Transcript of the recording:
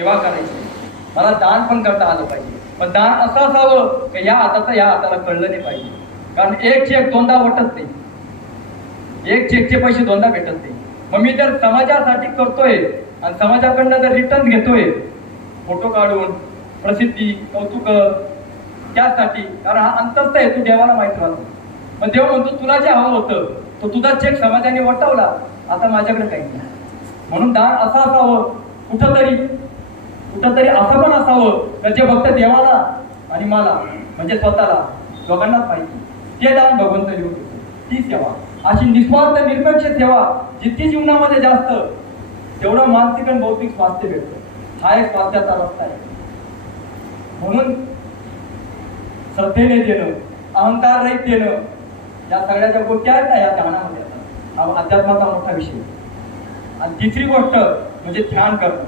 सेवा करायची. मला दान पण करता आलं पाहिजे. पण दान असं असावं की या हाताचं या हाताला कळलं नाही पाहिजे. कारण एक चेक दोनदा वाटत नाही. एक चेकचे पैसे दोनदा भेटत नाही. मग मी जर समाजासाठी करतोय आणि समाजाकडनं जर रिटर्न घेतोय फोटो काढून प्रसिद्धी कौतुक त्यासाठी कारण हा अंतस्थ हेतू देवाला माहीत राहतो. पण देव म्हणतो तुला जे हवं होतं तो तुझा चेक समाजाने वटवला. आता माझ्याकडे काही नाही. म्हणून दान असं असावं कुठंतरी कुठंतरी असं पण असावं तर जे फक्त देवाला आणि मला म्हणजे स्वतःला दोघांनाच माहिती. ते दान भगवंत लिहून ती सेवा. अशी निस्वार्थ निरपेक्ष सेवा जितकी जीवनामध्ये जास्त तेवढं मानसिक आणि भौतिक स्वास्थ्य भेटतं. हा एक स्वास्थ्याचा रस्ता आहे. म्हणून श्रद्धेने देणं अहंकार रहित देणं या सगळ्याच्या गोष्टी आहेत ना या ध्यानामध्ये हा अध्यात्माचा मोठा विषय. आणि तिसरी गोष्ट म्हणजे ध्यान करणं.